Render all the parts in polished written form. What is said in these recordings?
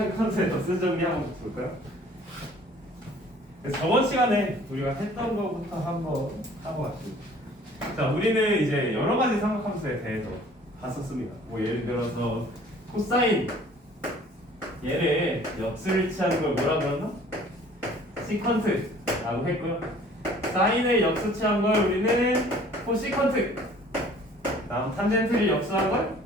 삼각함수의 덧셈 정리 한번 볼까요? 저번 시간에 우리가 했던 거부터 한번 하고 왔습니다. 자, 우리는 이제 여러 가지 삼각함수에 대해서 봤었습니다. 뭐 예를 들어서 코사인 얘를 역수를 취하는 걸 뭐라고 했나? 시컨트라고 했고요. 사인을 역수 취한 걸 우리는 코시컨트. 다음 탄젠트를 역수한 걸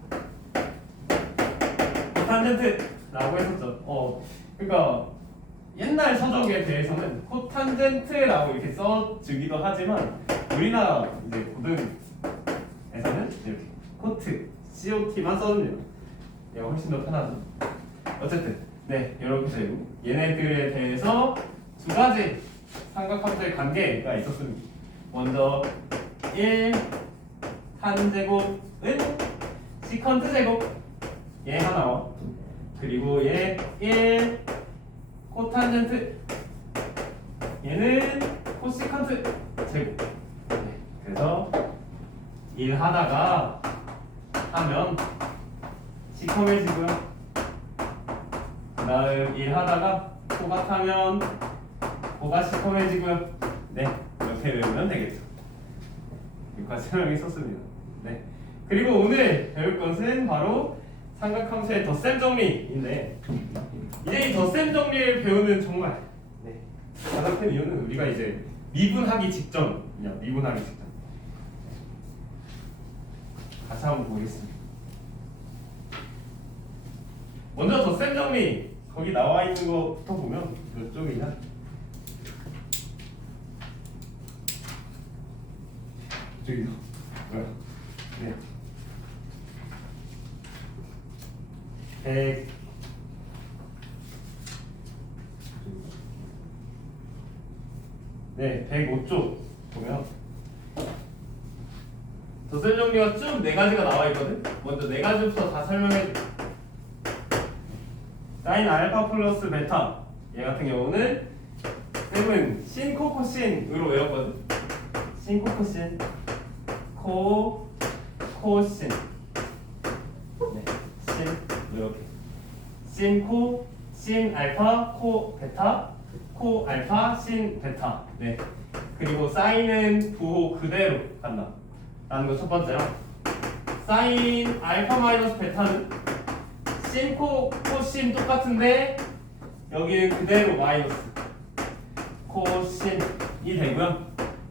코탄젠트라고 했었죠. 그러니까 옛날 서적에 대해서는 코탄젠트라고 이렇게 써주기도 하지만 우리나라 이제 고등에서는 이렇게 코트, COT만 써줍니다. 얘가 훨씬 더 편하죠. 어쨌든 네, 이렇게 되고 얘네들에 대해서 두 가지 삼각함수의 관계가 있었습니다. 먼저 1 탄제곱은 시컨트 제곱 얘 하나와 그리고 얘 1 코탄젠트 얘는 코시컨트 제곱. 네, 그래서 1 하다가 하면 시커매지고요. 그 다음 1 하다가 코가 타면 코가 시커매지고요. 네, 이렇게 외우면 되겠죠. 여기까지 설명이 있었습니다. 네, 그리고 오늘 배울 것은 바로 삼각함수의 덧셈 정리인데 이제 이 덧셈 정리를 배우는 정말 가장 큰 이유는 우리가 이제 미분하기 직전이냐, 미분하기 직전. 같이 한번 보겠습니다. 먼저 덧셈 정리 거기 나와 있는 거부터 보면 몇 쪽이냐? 저기요. 뭐야? 네. 100 네, 105쪽 보면 덧셈 정리가 쭉 4가지가 나와 있거든. 먼저 4가지부터 다 설명해 줄게. 사인 알파 플러스 베타 얘 같은 경우는 쌤은 신 코코신으로 외웠거든. 신 코코신 코신 네, 신 이렇게 신 신 알파 코 베타 코 알파 신 베타. 네, 그리고 사인은 부호 그대로 간다 라는 거 첫 번째로 사인 알파 마이너스 베타는 신 코신 똑같은데 여기는 그대로 마이너스 코신이 되고요.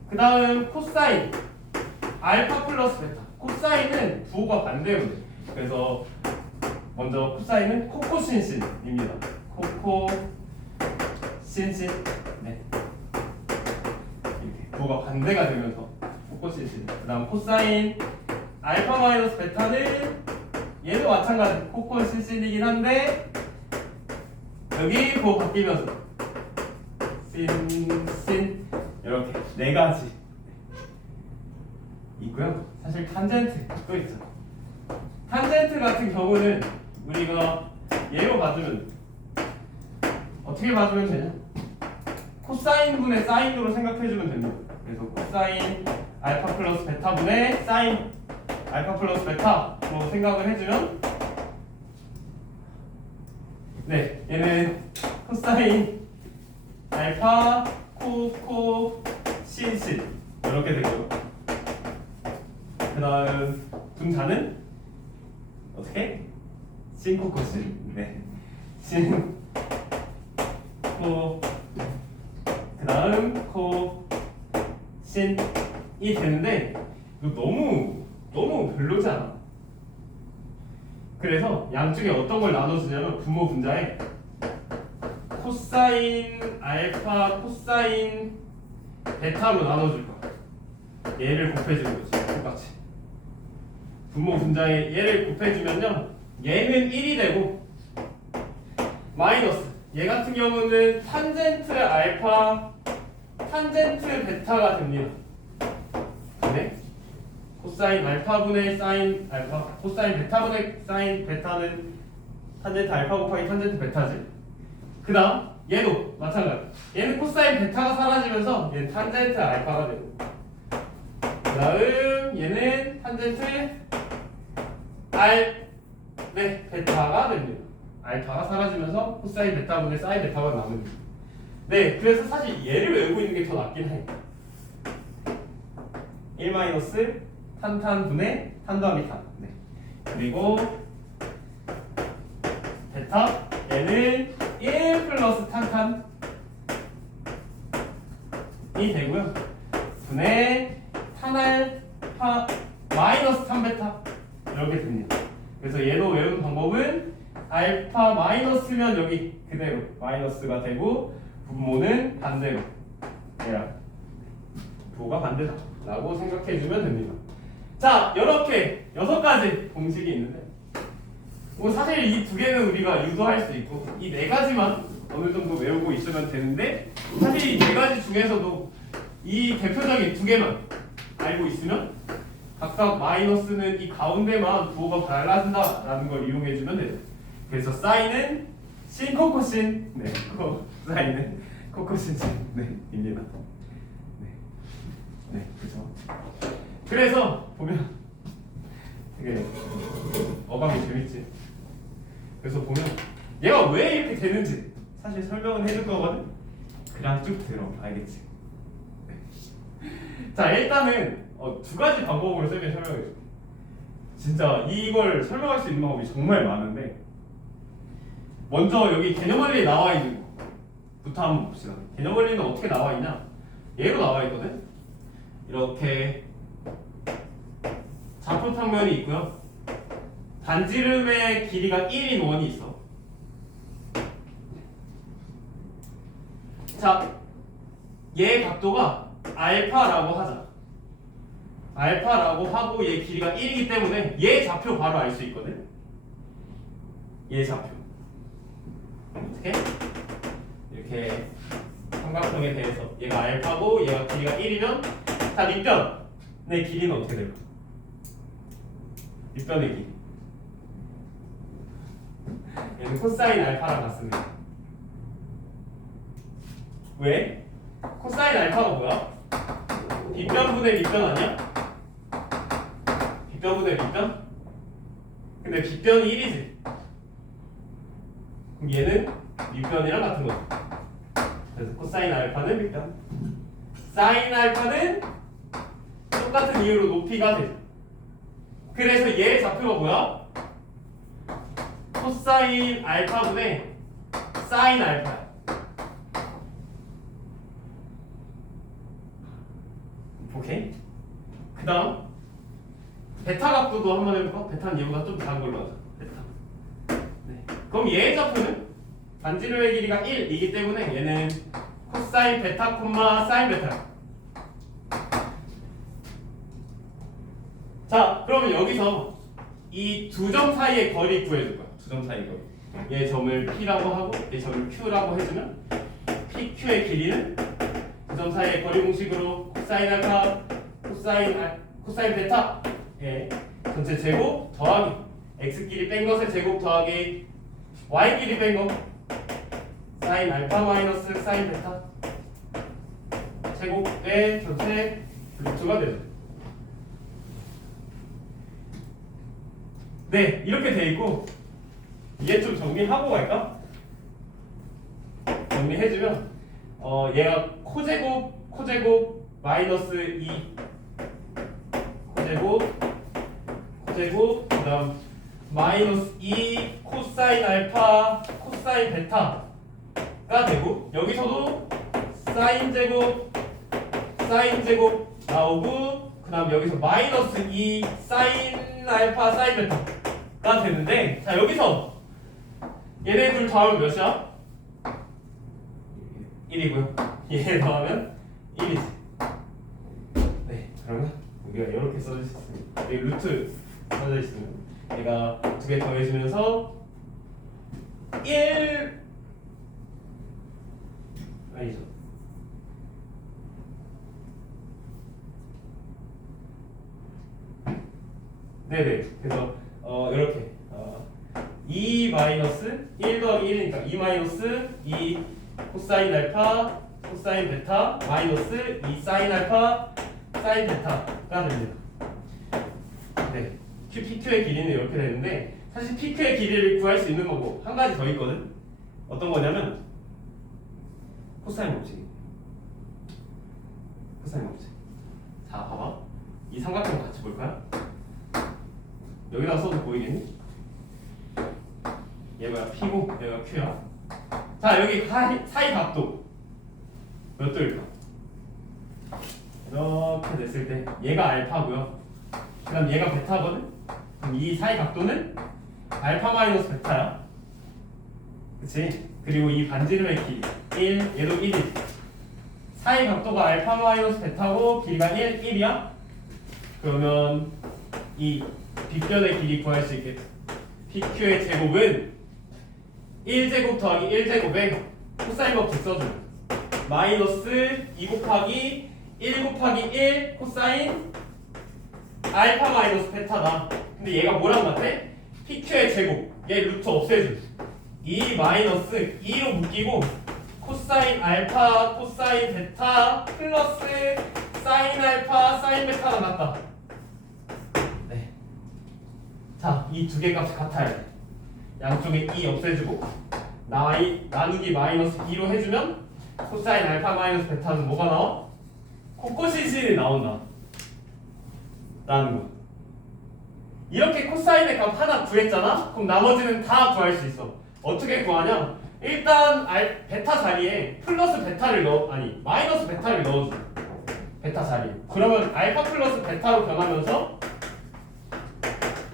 그 다음 코사인 알파 플러스 베타 코사인은 부호가 반대로 돼. 그래서 먼저 코사인은 코코신신입니다. 코코신신 네, 이렇게 부호가 반대가 되면서 코코신신. 그 다음 코사인 알파 마이너스 베타는 얘도 마찬가지 코코신신이긴 한데 여기 부호 바뀌면서 신 이렇게 4가지 있고요. 사실 탄젠트 또 있죠. 탄젠트 같은 경우는 우리가 얘로 봐주면 어떻게 봐주면 되냐? 코사인분의 사인으로 생각해주면 됩니다. 그래서 코사인 알파 플러스 베타분의 사인 알파 플러스 베타로 생각을 해주면 네, 얘는 코사인 알파 코신 이렇게 되고요. 그 다음 분자는 어떻게? 신코코신 네, 신코 그 다음 코신이 되는데 이거 너무 별로지 않아? 그래서 양쪽에 어떤 걸 나눠주냐면 부모 분자에 코사인 알파 코사인 베타로 나눠줄 거야. 얘를 곱해주는 거지. 똑같이 분모 분자에 얘를 곱해주면요 얘는 1이 되고 마이너스 얘 같은 경우는 탄젠트 알파 탄젠트 베타가 됩니다. 근데 코사인 알파분의 사인 알파 코사인 베타분의 사인 베타는 탄젠트 알파 곱하기 탄젠트 베타지. 그 다음 얘도 마찬가지. 얘는 코사인 베타가 사라지면서 얘는 탄젠트 알파가 되고 그 다음 얘는 탄젠트 네, 베타가 됩니다. 알파가 사라지면서 코사인 베타분의 사인 베타만 남은. 네, 그래서 사실 얘를 외우고 있는 게 더 낫긴 해. 1 마이너스 탄탄분의 탄 더하기 탄. 네. 그리고 베타 얘는 1 플러스 탄탄이 되고요. 분의 탄알파 마이너스 탄베타 이렇게 됩니다. 그래서 얘도 외우는 방법은 알파 마이너스면 여기 그대로 마이너스가 되고 분모는 반대로 얘랑 부호가 반대다 라고 생각해주면 됩니다. 자, 이렇게 6가지 공식이 있는데 뭐 사실 이 2개는 우리가 유도할 수 있고 이 4가지만 어느 정도 외우고 있으면 되는데 사실 이 4가지 중에서도 이 대표적인 2개만 알고 있으면 각각 마이너스는 이 가운데만 부호가 달라진다라는 걸 이용해주면 돼요. 그래서 사인은 신 코코신, 네, 사인은 코코신 네, 입니다. 네, 그죠. 그래서 보면 되게 어감이 재밌지. 그래서 보면 얘가 왜 이렇게 되는지 사실 설명은 해줄 거거든. 그냥 쭉 들어, 알겠지? 네. 자, 일단은 2가지 방법으로 쌤이 설명해줄게. 진짜 이걸 설명할 수 있는 방법이 정말 많은데 먼저 여기 개념 원리에 나와 있는 거부터 한번 봅시다. 개념 원리는 어떻게 나와 있냐? 얘로 나와 있거든. 이렇게 좌표평면이 있고요. 반지름의 길이가 1인 원이 있어. 자, 얘 각도가 알파라고 하자. 알파라고 하고 얘 길이가 1이기 때문에 얘 좌표 바로 알 수 있거든. 얘 좌표 어떻게? 이렇게 삼각형에 대해서 얘가 알파고 얘가 길이가 1이면 자, 밑변의 길이는 어떻게 될까? 밑변의 길이 얘는 코사인 알파랑 같습니다. 왜? 코사인 알파가 뭐야? 빗변분의 밑변 아니야? 빗변분의 밑변? 근데 빗변이 1이지. 그럼 얘는 밑변이랑 같은 거지. 그래서 코사인 알파는 밑변, 사인 알파는 똑같은 이유로 높이가 돼. 그래서 얘 좌표가 뭐야? 코사인 알파분의 사인 알파야. 오케이? 그 다음 베타 각도도 한번 해볼까? 베타는 얘보다 좀 작은 걸로 하자. 베타. 네. 그럼 얘의 좌표는 반지름의 길이가 1이기 때문에 얘는 코사인 베타 콤마 사인 베타야. 자, 그러면 여기서 이 2점 사이의 거리 구해줄 거야. 2점 사이 거리. 얘 점을 P라고 하고 얘 점을 Q라고 해주면 PQ의 길이는 2점 사이의 거리 공식으로 코사인 알파 코사인 베타 예, 전체 제곱 더하기 x 길이 뺀 것의 제곱 더하기 y 길이 뺀 거 사인 알파 마이너스 사인 베타 제곱의 전체 루트가 되죠. 네, 이렇게 돼 있고 얘 좀 정리하고 갈까? 정리해주면 얘가 코제곱 마이너스 2 코제곱 그다음 마이너스 2 코사인 알파 코사인 베타가 되고 여기서도 사인 제곱 나오고 그다음 여기서 마이너스 2 사인 알파 사인 베타가 되는데 자 여기서 얘네 둘 더하면 몇이야? 1이고요. 얘 더하면 1이지. 네, 그러면 우리가 이렇게 써줄 수 있습니다. 여기 루트 써져 있으면 얘가 2개 더해지면서 1 아니죠. 네네. 그래서 이렇게 2 마이너스 1 더하기 1이니까 2 마이너스 2 코사인 알파 코사인 베타 마이너스 2 사인 알파 사인 베타가 됩니다. 네, PQ의 길이는 이렇게 되는데 사실 PQ의 길이를 구할 수 있는 거고 한 가지 더 있거든. 어떤 거냐면 코사인 법칙. 코사인 법칙. 자, 봐봐. 이 삼각형 같이 볼까요? 여기다 써도 보이겠니? 얘가 P고 얘가 Q야. 자, 여기 사이 각도 몇 도일까? 이렇게 됐을 때 얘가 알파고요. 그다음 얘가 베타거든. 그럼 이 사이 각도는 알파 마이너스 베타야. 그치? 그리고 이 반지름의 길이 1, 얘도 1이지. 사이 각도가 알파 마이너스 베타고 길이가 1이야? 그러면 이 빗변의 길이 구할 수 있게 PQ의 제곱은 1제곱 더하기 1제곱에 코사인 법칙 써주면 마이너스 2 곱하기 1 곱하기 1 코사인 알파 마이너스 베타다. 근데 얘가 뭐랑 같아? PQ의 제곱 얘 루트 없애줘. 2 마이너스 2로 묶이고 코사인 알파 코사인 베타 플러스 사인 알파 사인 베타가 같다. 네. 자, 이 두 개 값이 같아야 돼. 양쪽에 2 없애주고 나누기 마이너스 2로 해주면 코사인 알파 마이너스 베타는 뭐가 나와? 코코시신이 나온다 라는 거. 이렇게 코사인의 값 하나 구했잖아? 그럼 나머지는 다 구할 수 있어. 어떻게 구하냐? 일단 베타 자리에 플러스 베타를 마이너스 베타를 넣어줘. 베타 자리에. 그러면 알파 플러스 베타로 변하면서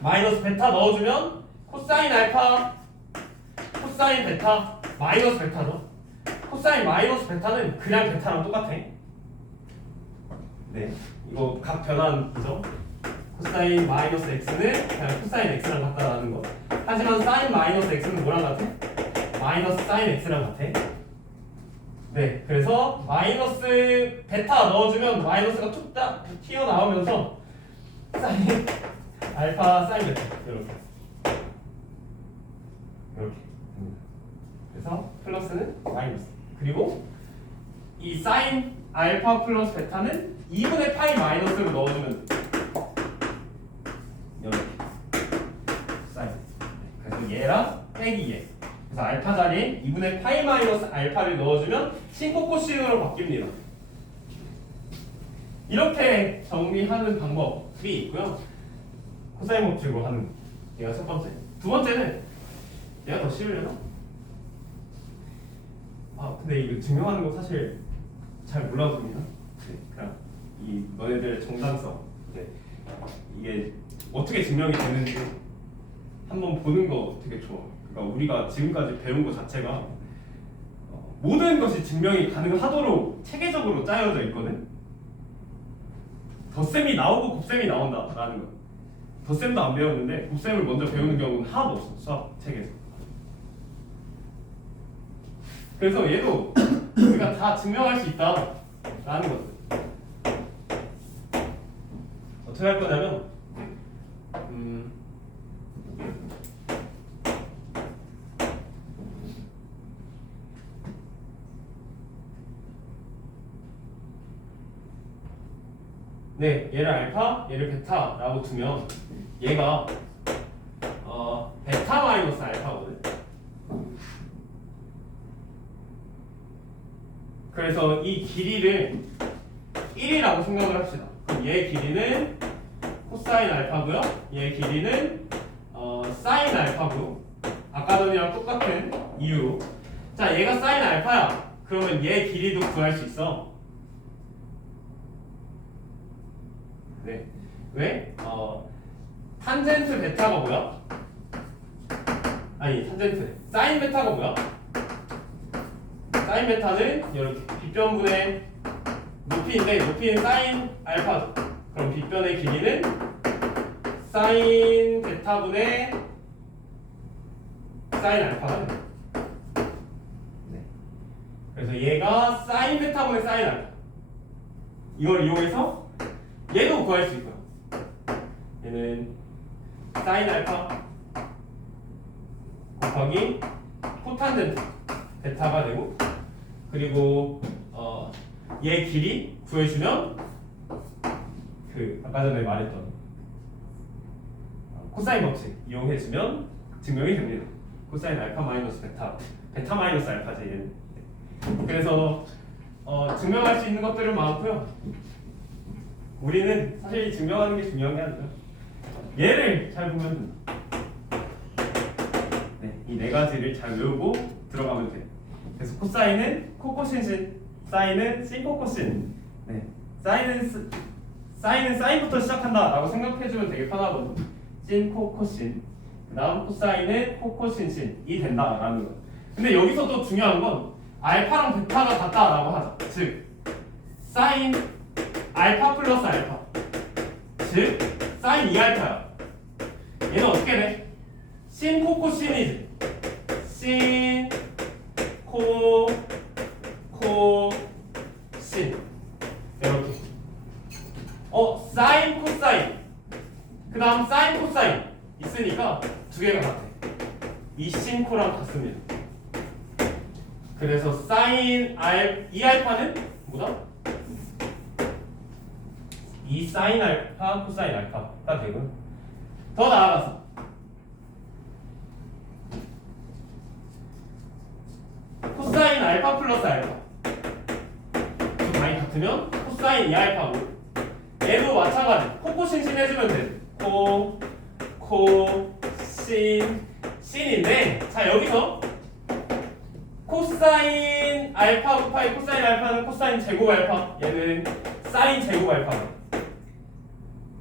마이너스 베타 넣어주면 코사인 알파 코사인 베타 마이너스 베타죠. 코사인 마이너스 베타는 그냥 베타랑 똑같아. 네, 이거 각 변환이죠. 코사인 마이너스 x는 그냥 코사인 x랑 같다라는 거. 하지만 사인 마이너스 x는 뭐랑 같아? 마이너스 사인 x랑 같아. 네, 그래서 마이너스 베타 넣어주면 마이너스가 툭 튀어나오면서 사인 알파 사인 베타 이렇게 그래서 플러스는 마이너스. 그리고 이 사인 알파 플러스 베타는 2분의 파이 마이너스로 넣어주면 이렇게 사인. 그래서 얘랑 빼기 얘. 그래서 알파 자리에 2분의 파이 마이너스 알파를 넣어주면 신코코신으로 바뀝니다. 이렇게 정리하는 방법이 있고요. 코사인 법칙으로 하는 거. 얘가 첫 번째. 두 번째는 얘가 더 쉬우려나? 근데 이거 증명하는 거 사실 잘 몰라봅니다. 네, 그냥 이 너네들의 정당성, 네, 이게 어떻게 증명이 되는지 한번 보는 거 되게 좋아. 그러니까 우리가 지금까지 배운 거 자체가 모든 것이 증명이 가능하도록 체계적으로 짜여져 있거든. 덧셈이 나오고 곱셈이 나온다라는 거. 덧셈도 안 배웠는데 곱셈을 먼저 배우는 경우는 하나도 없어, 수학 책에서. 그래서 얘도 우리가 다 증명할 수 있다라는 거죠. 어떻게 할 거냐면 네, 얘를 알파, 얘를 베타라고 두면 얘가 베타 마이너스 알파거든. 그래서 이 길이를 1이라고 생각을 합시다. 그럼 얘 길이는 코사인 알파고요. 얘 길이는 사인 알파고. 아까 전이랑 똑같은 이유로. 자, 얘가 사인 알파야. 그러면 얘 길이도 구할 수 있어. 네. 왜? 탄젠트 베타가 뭐야? 아니, 탄젠트. 사인 베타가 뭐야? 사인 베타는 이렇게 빗변분의 높이인데 높이는 사인 알파죠. 그럼 빗변의 길이는 사인 베타분의 사인 알파가 돼요. 네. 그래서 얘가 사인 베타분의 사인 알파. 이걸 이용해서 얘도 구할 수 있고요. 얘는 사인 알파 곱하기 코탄젠트 베타가 되고, 그리고 얘 길이 구해주면 그 아까 전에 말했던 코사인 법칙 이용해주면 증명이 됩니다. 코사인 알파 마이너스 베타, 베타 마이너스 알파지 얘는. 그래서 증명할 수 있는 것들은 많고요. 우리는 사실 증명하는 게 중요한 게 아니라 얘를 잘 보면 됩니다. 네, 이 네 가지를 잘 외우고 들어가면 돼요. 그래서 코사인은 코코신신, 사인은 신코코신. 네, 사인은 사인부터 시작한다라고 생각해주면 되게 편하거든요. 신, 코코신. 그다음 코사인은 코코신신이 된다라는 거. 근데 여기서도 중요한 건 알파랑 베타가 같다라고 하자. 즉 사인 알파 플러스 알파. 즉 사인 2알파야. 얘는 어떻게 돼? 신 코코신이지. 신 코신 이렇게. 사인 코사인. 그 다음 사인 코사인 있으니까 두 개가 같아. 이 신코랑 같습니다. 그래서 사인 2알파는 뭐다? 이 사인 알파 코사인 알파가 되고, 더 나아가서 코사인 알파 플러스 알파 두 방이 같으면 코사인 2알파고, 얘도 마찬가지 코코신신 해주면 돼. 신인데, 자 여기서 코사인 알파 곱하기 코사인 알파는 코사인 제곱 알파, 얘는 사인 제곱 알파.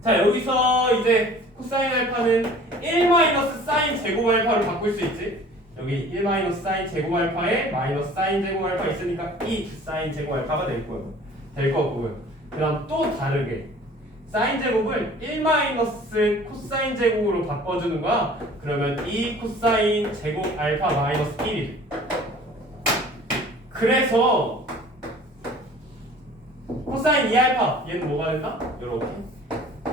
자 여기서 이제 코사인 알파는 1 마이너스 사인 제곱 알파로 바꿀 수 있지. 여기 1 마이너스 사인 제곱 알파에 마이너스 사인 제곱 알파 있으니까 2 사인 제곱 알파가 될 거고요. 그 다음 또 다르게 사인 제곱을 1 마이너스 코사인 제곱으로 바꿔주는 거야. 그러면 2 코사인 제곱 알파 마이너스 1이 돼. 그래서 코사인 2알파 얘는 뭐가 된다? 이렇게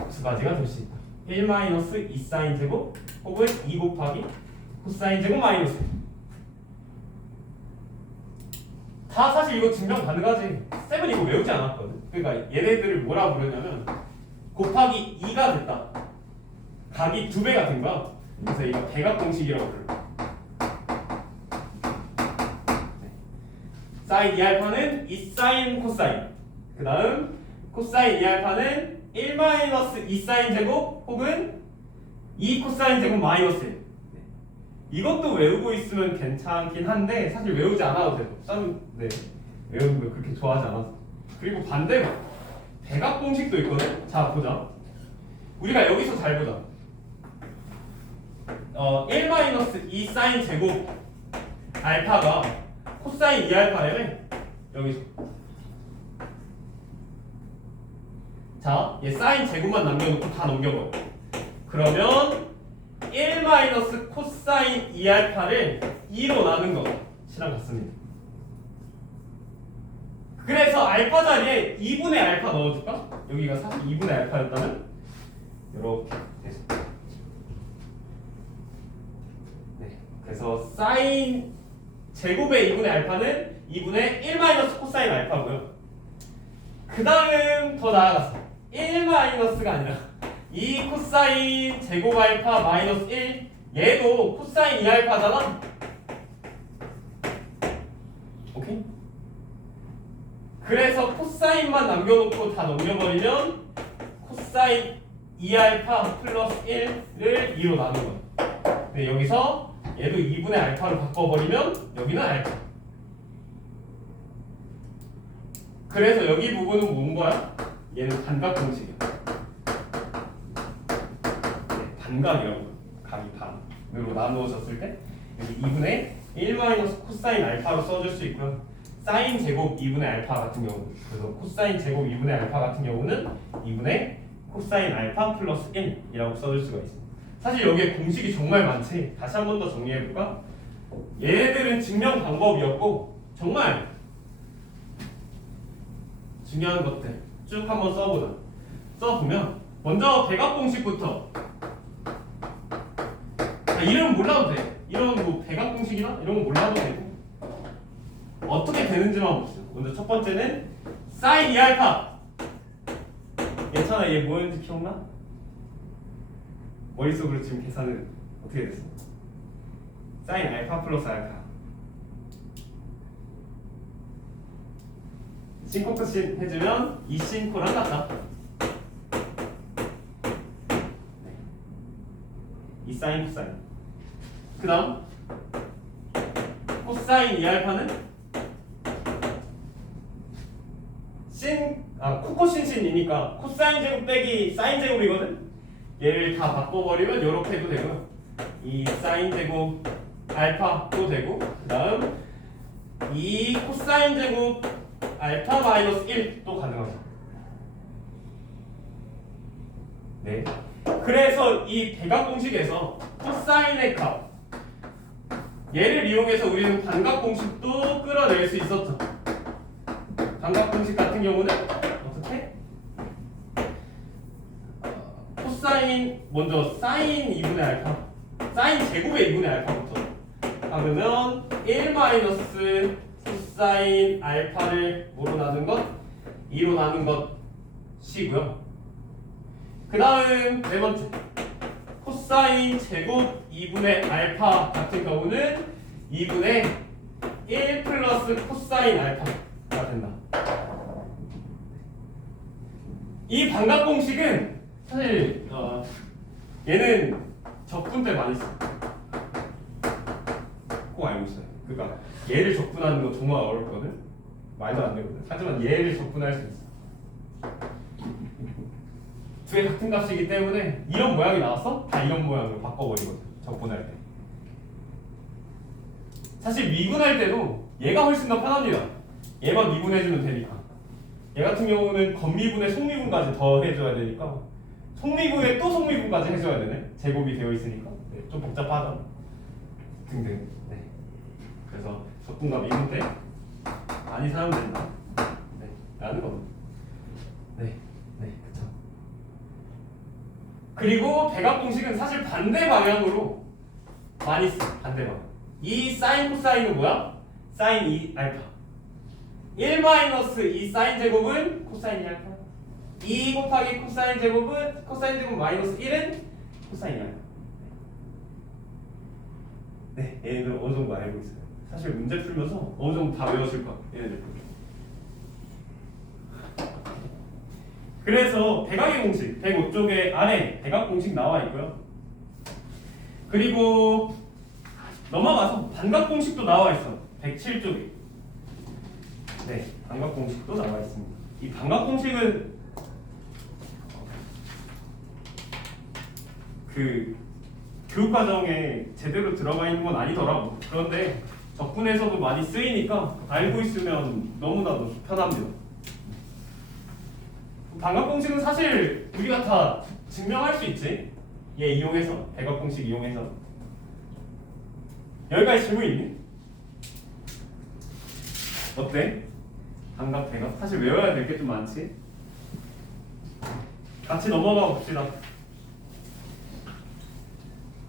두 가지가 될 수 있다. 1 마이너스 2 사인 제곱 혹은 2 곱하기 코사인 제곱 마이너스 1. 다 사실 이거 증명 가능하지. 쌤은 이거 외우지 않았거든. 그러니까 얘네들을 뭐라 부르냐면 곱하기 2가 됐다. 각이 2배가 된 거야. 그래서 이거 대각 공식이라고 불러. 사인 2알파는 2 사인 코사인. 그 다음 코사인 2알파는 1 마이너스 2 사인 제곱 혹은 2 코사인 제곱 마이너스 1. 이것도 외우고 있으면 괜찮긴 한데 사실 외우지 않아도 돼요. 네, 외우는 거 그렇게 좋아하지 않아서. 그리고 반대로 대각 공식도 있거든. 자 보자. 우리가 여기서 잘 보자. 1 마이너스 2 사인 제곱 알파가 코사인 2알파래. 여기서. 자, 얘 사인 제곱만 남겨놓고 다 넘겨버려. 그러면 1 마이너스 코사인 2알파를 2로 나눈 거 시랑 같습니다. 그래서 알파 자리에 2분의 알파 넣어줄까? 여기가 사실 2분의 알파였다면 이렇게 됐어. 네, 그래서 사인 제곱의 2분의 알파는 2분의 1 마이너스 코사인 알파고요. 그 다음 더 나아갔어. 1 마이너스가 아니라 2 코사인 제곱 알파 마이너스 1. 얘도 코사인 2알파잖아. 오케이? 그래서 코사인만 남겨놓고 다 넘겨버리면 코사인 2알파 플러스 1을 2로 나눈 거야. 근데 여기서 얘도 2분의 알파로 바꿔버리면 여기는 알파. 그래서 여기 부분은 뭔 거야? 얘는 반각 공식이야. 네, 반각이라고. 각이 반으로 나누어졌을 때 여기 2분의 1 마이너스 코사인 알파로 써줄 수 있고요. 사인 제곱 2분의 알파 같은 경우, 그래서 코사인 제곱 2분의 알파 같은 경우는 2분의 코사인 알파 플러스 1이라고 써줄 수가 있습니다. 사실 여기에 공식이 정말 많지. 다시 한 번 더 정리해볼까? 얘네들은 증명 방법이었고 정말 중요한 것들 쭉 한번 써보자. 써보면 먼저 대각 공식부터. 이름 몰라도 돼. 이런 뭐 대각 공식이나 이런 거 몰라도 되고 어떻게 되는지만 보시죠. 먼저 첫 번째는 사인 2알파. 괜찮아, 얘 뭐였는지 기억나? 머릿속으로 지금 계산은 어떻게 됐어? 사인 알파 플러스 알파. 신 코코신 해주면 이 신코랑 같다. 네. 이 사인 코사인. 그 다음 코사인 이 알파는 코코신 신이니까 코사인 제곱 빼기 사인 제곱이거든. 얘를 다 바꿔버리면 이렇게 해도 되고요. 이 사인 제곱 알파도 되고, 그 다음 이 코사인 제곱 알파 마이너스 1도 가능하죠. 네. 그래서 이 대각 공식에서 코사인의 값, 얘를 이용해서 우리는 반각 공식도 끌어낼 수 있었죠. 반각 공식 같은 경우는 어떻게? 코사인 먼저 사인 2분의 알파, 사인 제곱의 2분의 알파부터 그러면 1 마이너스 코사인 알파를 뭐로 나눈 것? 2로 나눈 것이고요. 그 다음 네 번째 코사인 제곱 2분의 알파 같은 경우는 2분의 1 플러스 코사인 알파가 된다. 이 반각 공식은 사실 얘는 적분 때 많이 써. 꼭 알고 있어요. 그러니까 얘를 적분하는 거 정말 어렵거든. 말도 안 되거든. 하지만 얘를 적분할 수 있어. 두 개 같은 값이기 때문에 이런 모양이 나왔어? 다 이런 모양으로 바꿔버리거든. 적분할 때. 사실 미분할 때도 얘가 훨씬 더 편합니다. 얘만 미분해주면 되니까. 얘 같은 경우는 겉미분에 속미분까지 더 해줘야 되니까 속미분에 또 속미분까지 해줘야 되네. 제곱이 되어 있으니까. 네, 좀 복잡하죠. 등등. 네. 그래서 적분과 미분 때 많이 사용된다. 네, 라는 겁니다. 네, 네, 그렇죠. 그리고 대각 공식은 사실 반대 방향으로 많이 써. 반대 방향. 이 사인 코사인은 뭐야? 사인 2 알파. 1 마이너스 이 사인 제곱은 코사인 2 알파. 2 곱하기 코사인 제곱은 코사인 제곱 마이너스 1은 코사인 2 알파. 네, 얘네들 어느 정도 알고 있어요. 사실 문제 풀면서 어느 정도 다 외웠을 거야. 얘네들. 그래서 대각의 공식 105쪽에 아래 대각 공식 나와 있고요. 그리고 넘어가서 반각 공식도 나와 있어. 107쪽에. 네, 반각 공식도 나와 있습니다. 이 반각 공식은 그 교육 과정에 제대로 들어가 있는 건 아니더라고. 그런데 적분에서도 많이 쓰이니까 알고 있으면 너무나도 편합니다. 반각 공식은 사실 우리가 다 증명할 수 있지. 얘 이용해서, 대각 공식 이용해서. 여기까지 질문 있니? 어때? 반각, 대각? 사실 외워야 될 게 좀 많지? 같이 넘어가 봅시다.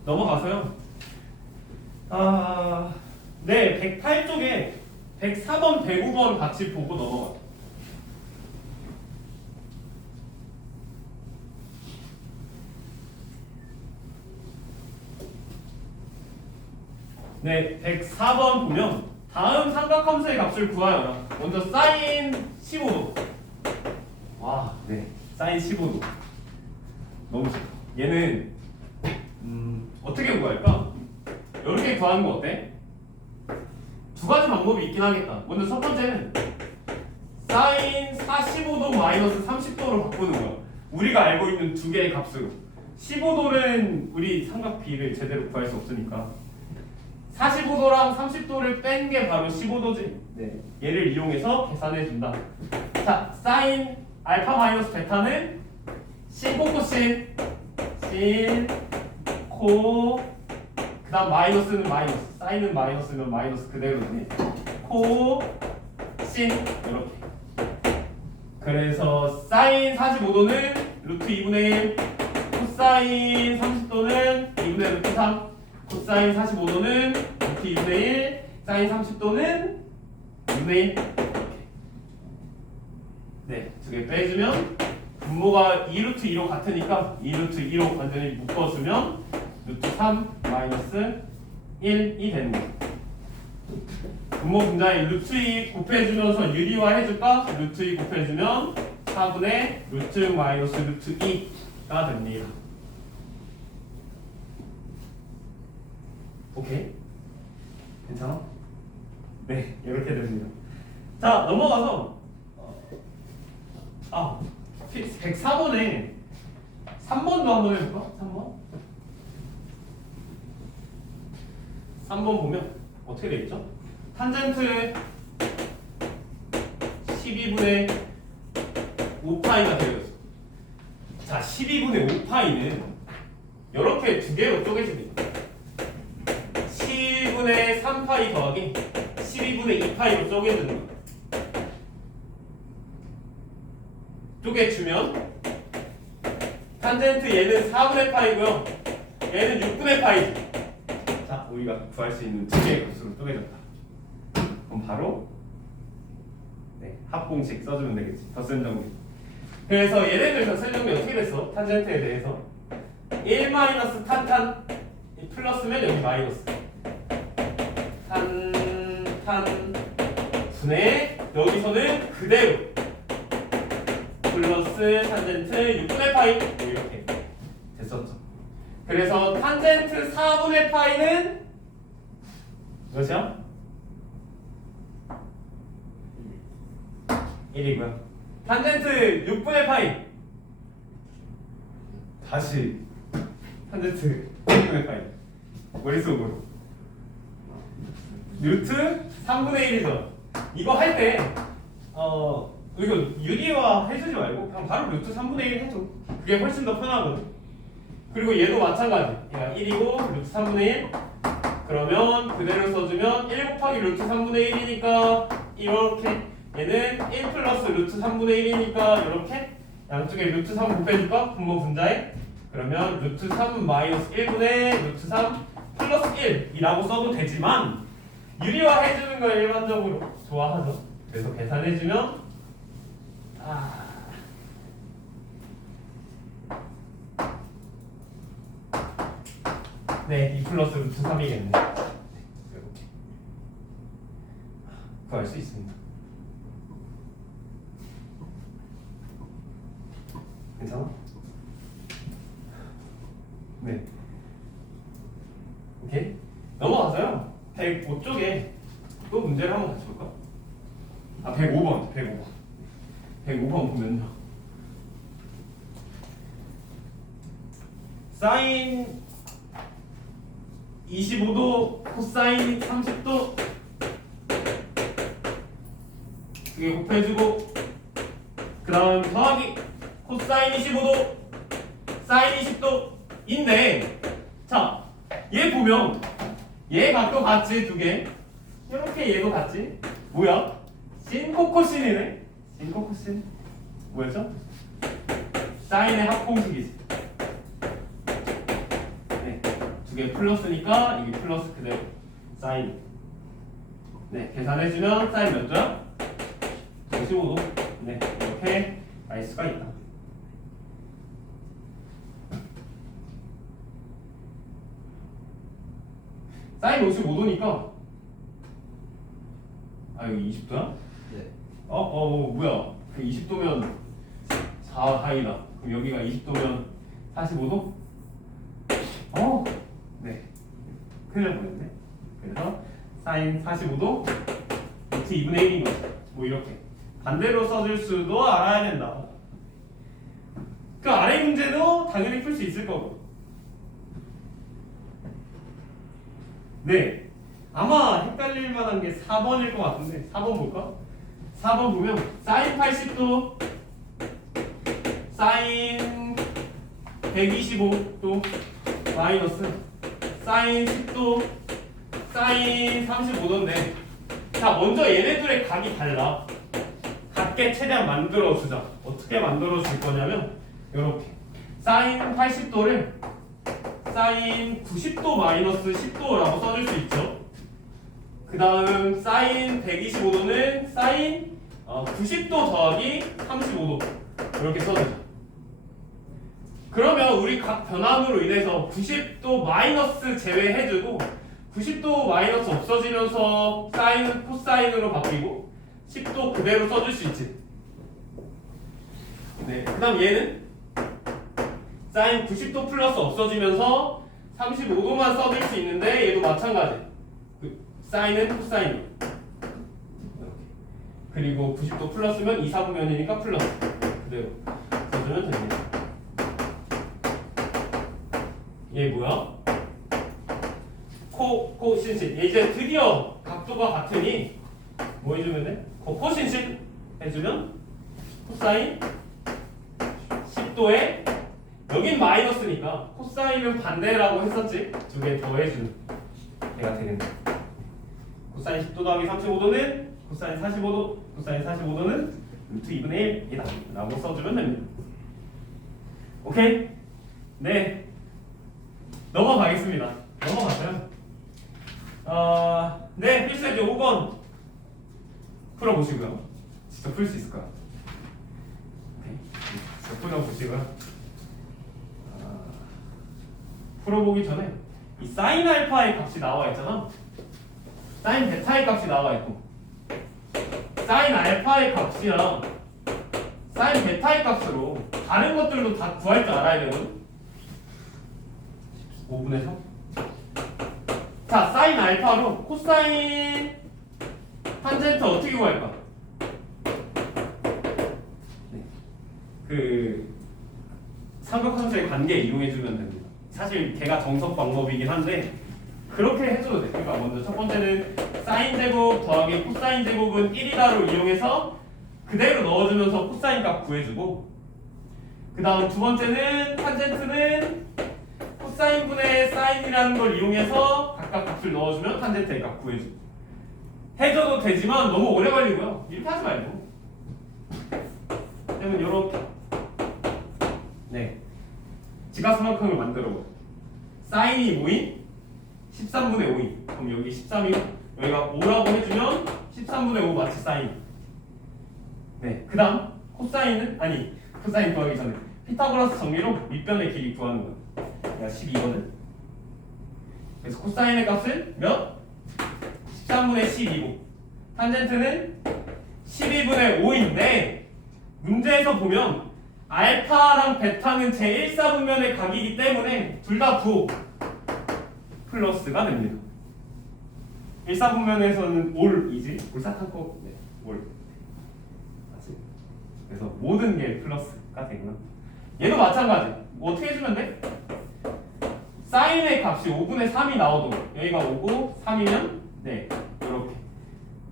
넘어가서요. 네, 108쪽에 104번, 105번 같이 보고 넘어가. 네, 104번 보면 다음 삼각함수의 값을 구하여라. 먼저 사인 15도. 와, 네, 사인 15도. 너무 좋다. 얘는 어떻게 구할까? 이렇게 구하는 거 어때? 두 가지 방법이 있긴 하겠다. 먼저 첫 번째는 사인 45도 마이너스 30도로 바꾸는 거야. 우리가 알고 있는 두 개의 값으로. 15도는 우리 삼각 비를 제대로 구할 수 없으니까 45도랑 30도를 뺀 게 바로 15도지. 네. 얘를 이용해서 계산해 준다. 자, 사인 알파 마이너스 베타는 신 코코신 신 코, 그 다음 마이너스는 마이너스, 사인은 마이너스면 마이너스 그대로네. 코, 신 이렇게. 그래서 사인 45도는 루트 2분의 1, 코사인 30도는 2분의 루트 3, 코사인 45도는 루트 2분의 1, 사인 30도는 2분의 1 이렇게. 네, 두 개 빼주면 분모가 2루트 2로 같으니까 2루트 2로 완전히 묶어주면 루트 3 마이너스 1이 되는 거야. 분모 분자에 루트 2 곱해주면서 유리화 해줄까? 루트 2 곱해주면 4분의 루트 마이너스 루트 2가 됩니다. 오케이? 괜찮아? 네, 이렇게 됩니다. 자, 넘어가서 104번에 3번도 한번 해볼까? 3번 보면 어떻게 되겠죠? 탄젠트 12분의 5파이가 되어있어. 자, 12분의 5파이는 이렇게 두 개로 쪼개집니다. 7분의 3파이 더하기 12분의 2파이로 쪼개주는 거야. 쪼개주면 탄젠트 얘는 4분의 파이고요. 얘는 6분의 파이지. 자, 우리가 구할 수 있는 두 개의 값으로 쪼개졌다. 그럼 바로 합공식 써주면 되겠지. 덧셈 정리. 그래서 얘네들 덧셈 정리 어떻게 됐어? 탄젠트에 대해서 1 마이너스 탄 플러스면 여기 마이너스 탄 분의 여기서는 그대로 플러스 탄젠트 6분의 파이 이렇게 됐었죠. 그래서 탄젠트 4분의 파이는 몇이야? 1이고요. 탄젠트 6분의 파이 다시 탄젠트 6분의 파이 머릿속으로 루트 3분의 1이죠. 이거 할 때 이거 유리화 해주지 말고 그냥 바로 루트 3분의 1 해줘. 그게 훨씬 더 편하거든. 그리고 얘도 마찬가지. 얘가 1이고 루트 3분의 1 그러면 그대로 써주면 1 곱하기 루트 3분의 1이니까 이렇게 얘는 1 플러스 루트 3분의 1이니까 이렇게 양쪽에 루트 3 곱해줄까? 분모 분자에 그러면 루트 3 마이너스 1분의 루트 3 플러스 1이라고 써도 되지만 유리화 해주는 걸 일반적으로 좋아하죠. 그래서 계산해주면 네, 2 플러스 루트 3이겠네. 이렇게 구할 수 있습니다. 괜찮아? 네. 오케이? 넘어가서요. 105쪽에 또 문제를 한번 같이 볼까? 105번. 105번 보면요. 사인 25도, 코사인 30도 이게 곱해주고 그 다음 더하기 코사인 25도, 사인 20도인데 자, 얘 보면 얘 각도 같지 두 개. 이렇게 얘도 같지. 뭐야? 신코코신이네. 신코코신 뭐였죠? 사인의 합공식이지. 네, 두 개 플러스니까 이게 플러스 그대로 사인. 네, 계산해주면 사인 몇 조야? 55도. 네, 이렇게 알 수가 있다. 사인 55도니까 여기 20도야? 네. 뭐야? 그 20도면 4 다이다. 그럼 여기가 20도면 45도? 네. 큰일 날 뻔했네. 그래서 사인 45도 루트 2분의 1인 거지. 뭐 이렇게 반대로 써줄 수도 알아야 된다. 그 아래 문제도 당연히 풀 수 있을 거고. 네. 아마 헷갈릴 만한 게 4번일 것 같은데 4번 볼까? 4번 보면 사인 80도 사인 125도 마이너스 사인 10도 사인 35도인데 자 먼저 얘네들의 각이 달라. 같게 최대한 만들어주자. 어떻게 만들어줄 거냐면 이렇게 사인 80도를 사인 90도 마이너스 10도라고 써줄 수 있죠. 그 다음 사인 125도는 사인 90도 더하기 35도 이렇게 써주자. 그러면 우리 각 변함으로 인해서 90도 마이너스 제외해주고 90도 마이너스 없어지면서 사인은 코사인으로 바뀌고 10도 그대로 써줄 수 있지. 네, 그 다음 얘는 사인 90도 플러스 없어지면서 35도만 써줄 수 있는데 얘도 마찬가지. 사인은 코사인으로. 그리고 90도 플러스면 2, 4분면이니까 플러스. 그대로 써주면 됩니다. 얘 뭐야? 코신신. 얘 이제 드디어 각도가 같으니 뭐 해주면 돼? 코신신 해주면 코사인 10도에 여긴 마이너스니까 코사인은 반대라고 했었지. 두 개 더 해주는 얘가 되겠네. 코사인 10도 더하기 35도는 코사인 45도, 코사인 45도는 루트 2분의 1이다 라고 써주면 됩니다. 오케이? 네, 넘어가겠습니다. 넘어가세요. 네, 필수의 5번 풀어보시고요. 진짜 풀 수 있을 거야. 오케이. 진짜 풀어보시고요. 풀어보기 전에 이 사인 알파의 값이 나와 있잖아. 사인 베타의 값이 나와 있고 사인 알파의 값이랑 사인 베타의 값으로 다른 것들도 다 구할 줄 알아야 되거든. 5분의 3. 자, 사인 알파로 코사인 탄젠트 어떻게 구할까? 네. 그 삼각함수의 관계 이용해주면 됩니다. 사실 걔가 정석 방법이긴 한데 그렇게 해줘도 돼. 그러니까 먼저 첫 번째는 사인 제곱 더하기 코사인 제곱은 1이다로 이용해서 그대로 넣어주면서 코사인 값 구해주고, 그 다음 두 번째는 탄젠트는 코사인분의 사인이라는 걸 이용해서 각각 값을 넣어주면 탄젠트의 값 구해주고 해줘도 되지만 너무 오래 걸리고요. 이렇게 하지 말고 그러면 이렇게 네, 지각삼각형을 만들어봐요. 사인이 5인 13분의 5인. 그럼 여기 13이고 여기가 5라고 해주면 13분의 5 마치 사인. 네, 그 다음 코사인은 아니 코사인 구하기 전에 피타고라스 정리로 밑변의 길이 구하는 거야. 그러니까 12거든. 그래서 코사인의 값은 몇? 13분의 12고 탄젠트는 12분의 5인데 문제에서 보면 알파랑 베타는 제1사분면의 각이기 때문에 둘 다 9 플러스가 됩니다. 1사분면에서는 올이지. 올싹한 거. 네, 올. 맞지? 그래서 모든 게 플러스가 되구나. 얘도 마찬가지. 뭐 어떻게 해주면 돼? 사인의 값이 5분의 3이 나오도록. 여기가 5고 3이면 네, 이렇게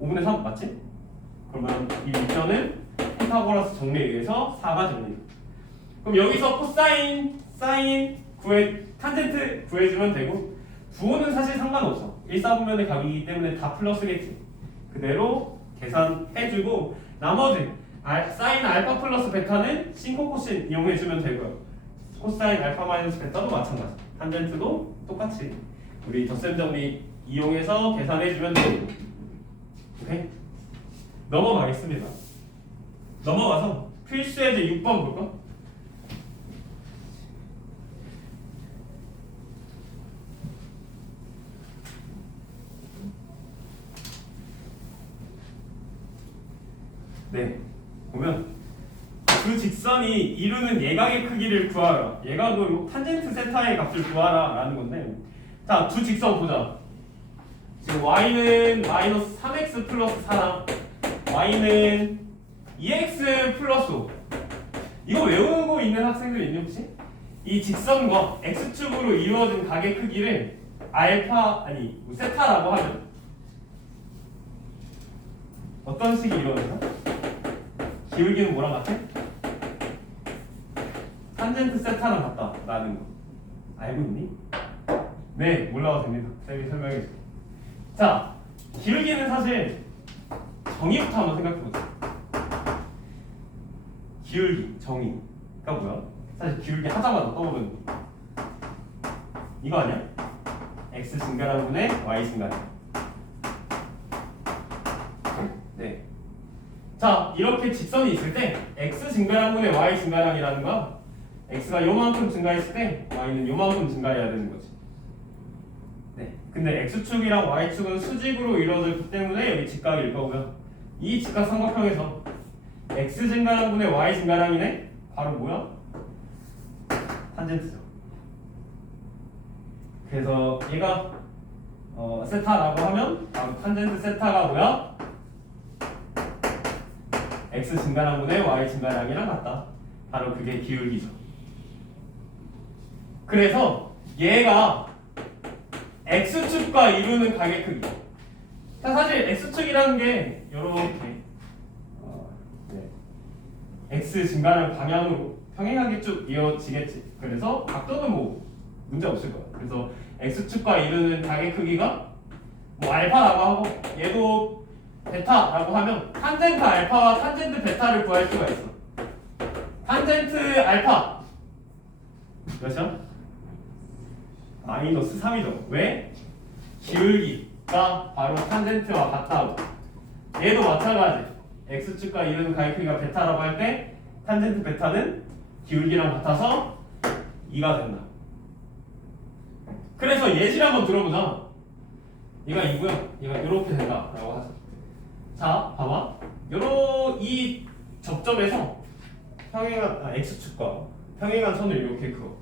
5분의 3 맞지? 그러면 이 밑변은 피타고라스 정리에 의해서 4가 됩니다. 그럼 여기서 코사인, 사인 탄젠트 구해주면 되고 부호는 사실 상관없어. 1사분면의 각이기 때문에 다 플러스겠지. 그대로 계산해주고 나머지 사인 알파 플러스 베타는 sin 코코신 이용해주면 되고요. 코사인 알파 마이너스 베타도 마찬가지. 탄젠트도 똑같이 우리 덧셈 정리 이용해서 계산해주면 되고. 오케이? 넘어가겠습니다. 넘어가서 필수의 제 6번 볼까? 네, 보면 그 직선이 이루는 예각의 크기를 구하라. 예각으로 탄젠트 세타의 값을 구하라 라는 건데, 자, 두 직선 보자. 지금 y는 마이너스 3x 플러스 4랑 y는 2x 플러스 5. 이거 외우고 있는 학생들 있니 혹시? 이 직선과 x축으로 이루어진 각의 크기를 알파 아니 세타라고 하면 어떤 식이 이루어지나? 기울기는 뭐랑 같아? 탄젠트 세타랑 같다 라는 거 알고 있니? 네, 몰라도 됩니다. 쌤이 설명해 줄게. 자, 기울기는 사실 정의부터 한번 생각해보자. 기울기, 정의가 뭐야? 사실 기울기 하자마자 떠오르는 거 이거 아니야? x 증가량 분의 y 증가량. 네. 자, 이렇게 직선이 있을 때 x 증가량분의 y 증가량이라는 거야. x가 요만큼 증가했을 때 y는 요만큼 증가해야 되는 거지. 네. 근데 x축이랑 y축은 수직으로 이루어졌기 때문에 여기 직각일 거고요. 이 직각 삼각형에서 x 증가량분의 y 증가량이네. 바로 뭐야? 탄젠트죠. 그래서 얘가 세타라고 하면 바로 탄젠트 세타가 뭐야? x 증가량분의 y 증가량이랑 같다. 바로 그게 기울기죠. 그래서 얘가 x축과 이루는 가게 크기. 자, 사실 x축이라는 게 이렇게 네. x 증가량 방향으로 평행하게 쭉 이어지겠지. 그래서 각도는 뭐 문제 없을 거야. 그래서 x축과 이루는 가게 크기가 뭐 알파라고 하고 얘도 베타라고 하면 탄젠트 알파와 탄젠트 베타를 구할 수가 있어. 탄젠트 알파 몇이야? 마이너스 3이죠. 왜? 기울기가 바로 탄젠트와 같다고. 얘도 마찬가지. x축과 이루는 가게 크기가 베타라고 할 때 탄젠트 베타는 기울기랑 같아서 2가 된다. 그래서 예시를 한번 들어보자. 얘가 2고요. 얘가 이렇게 된다라고 하자. 자, 봐봐. 이 접점에서 평행한 x축과 평행한 선을 이렇게 그어.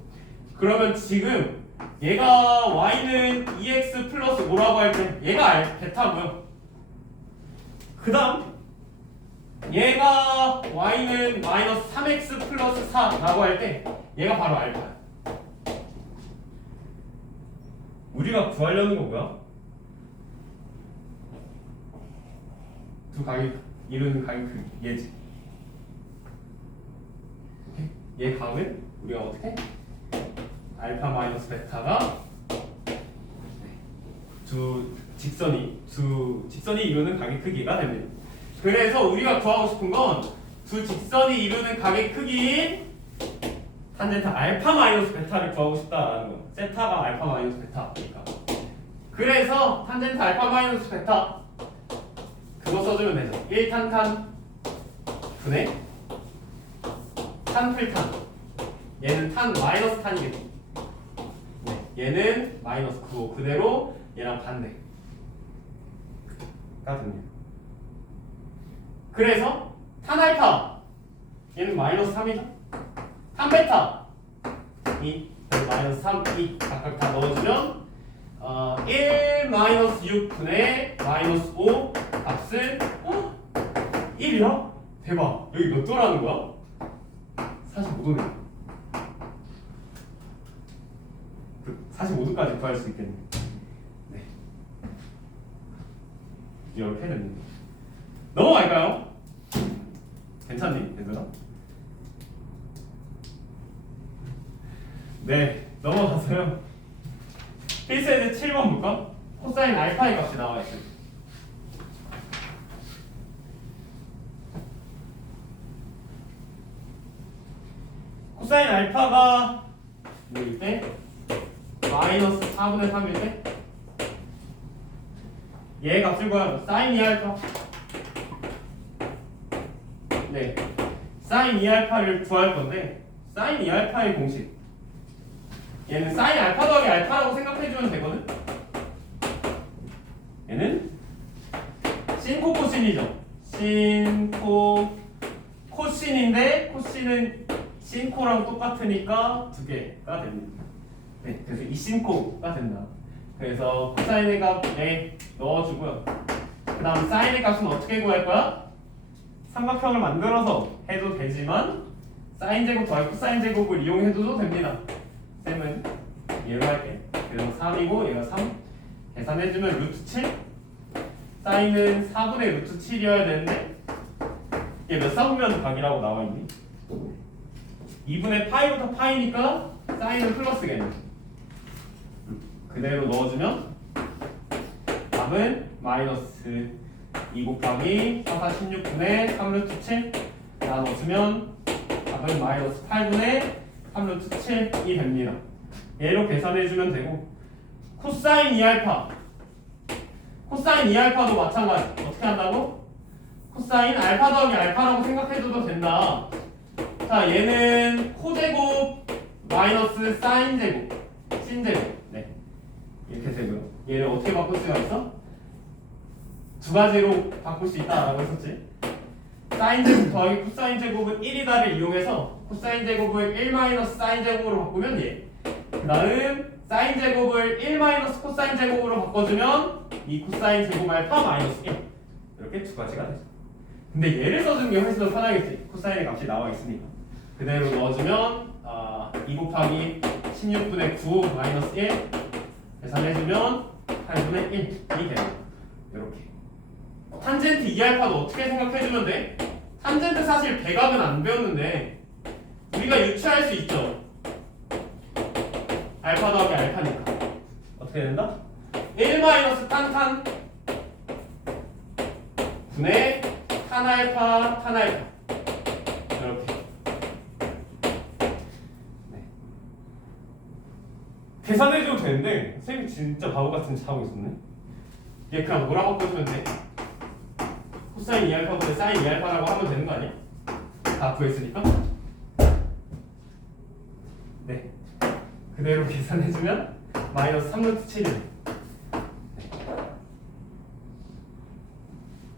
그러면 지금 얘가 y는 2x 플러스 5라고 할 때 얘가 베타고요. 그 다음 얘가 y는 마이너스 3x 플러스 4라고 할 때 얘가 바로 알파야. 우리가 구하려는 건 뭐야? 두 가격 이루는 가격 크기 얘지. 오케이? 얘 값은 우리가 어떻게? 알파 마이너스 베타가 두 직선이 이루는 가격 크기가 됩니다. 그래서 우리가 구하고 싶은 건 두 직선이 이루는 가격 크기인 탄젠트 알파 마이너스 베타를 구하고 싶다라는 거. 세타가 알파 마이너스 베타니까. 그래서 탄젠트 알파 마이너스 베타 그거 써주면 되죠. 1탄 분의 탄 풀탄. 얘는 탄 마이너스 탄이겠지. 네, 얘는 마이너스 9 그대로 얘랑 반대가 됩니다. 그래서 탄 알파 얘는 마이너스 3이죠. 탄 베타 2 마이너스 3, 2 각각 다 넣어주면 1 마이너스 6분의 마이너스 5 값은 1이야? 대박. 여기 몇 도라는 거야? 45도네. 45도까지 구할 수 있겠네. 네. 이렇게 됩니다. 넘어갈까요? 괜찮니? 얘들아? 네, 넘어가서요. 필수에서 7번 볼까? 코사인 알파의 값이 나와 있어요. 코사인 알파가 뭐일 때? 마이너스 4분의 3일 때? 얘 값을 구하면 사인 2알파. 네, 사인 2알파를 구할 건데 사인 2알파의 공식 얘는 사인 알파 더하기 알파라고 생각해주면 되거든. 얘는 신코 코신이죠. 신코 코신인데 코신은 신코랑 똑같으니까 두 개가 됩니다. 네, 그래서 이 신코가 된다. 그래서 코사인의 값에 넣어주고요. 그 다음 사인의 값은 어떻게 구할 거야? 삼각형을 만들어서 해도 되지만 사인 제곱 더하기 코사인 제곱을 이용해도 됩니다. 쌤은 얘로 할게. 그래서 3이고 얘가 3 계산해주면 루트 7 사인은 4분의 루트 7이어야 되는데 얘 몇 사분면 각이라고 나와있니? 2분의 파이부터 파이니까 사인은 플러스겠네. 그대로 넣어주면 답은 마이너스 2 곱하기 4, 16분의 3루트 7 나눠주면 답은 마이너스 8분의 3루트 7이 됩니다. 얘로 계산해주면 되고 코사인 2알파 코사인 2알파도 마찬가지. 어떻게 한다고? 코사인 알파 더하기 알파라고 생각해줘도 된다. 자, 얘는 코제곱 마이너스 사인 제곱, 신 제곱. 네. 이렇게 되고요. 얘를 어떻게 바꿀 수가 있어? 두 가지로 바꿀 수 있다라고 했었지. 사인 제곱 더하기 코사인 제곱은 1이다를 이용해서 코사인 제곱을 1 마이너스 사인 제곱으로 바꾸면 얘. 그 다음 사인 제곱을 1 마이너스 코사인 제곱으로 바꿔주면 이 코사인 제곱 알파 마이너스 1. 이렇게 두 가지가 되죠. 근데 얘를 써주는 게 훨씬 더 편하겠지. 코사인의 값이 나와 있으니까. 그대로 넣어주면 2 곱하기 16분의 9 마이너스 1 계산해주면 8분의 1이 되는 이렇게. 탄젠트 2알파도 어떻게 생각해주면 돼? 탄젠트 사실 배각은 안 배웠는데 우리가 유추할 수 있죠. 알파 더하기 알파니까 어떻게 된다? 1 마이너스 탄탄 분의 탄알파 탄알파 이렇게. 네. 계산해줘도 되는데 선생님이 진짜 바보같은 짓 하고 있었네. 얘 그냥 뭐라고 바꿔주면 돼? 코사인 2알파분의 사인 2알파라고 하면 되는 거 아니야? 다 구했으니까. 네. 그대로 계산해주면 마이너스 3루트 7이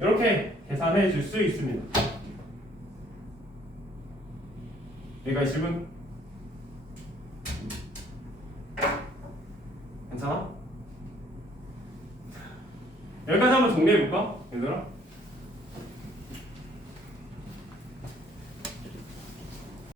이렇게 계산해 줄 수 있습니다. 여기까지 질문? 괜찮아? 여기까지 한번 정리해볼까? 얘들아?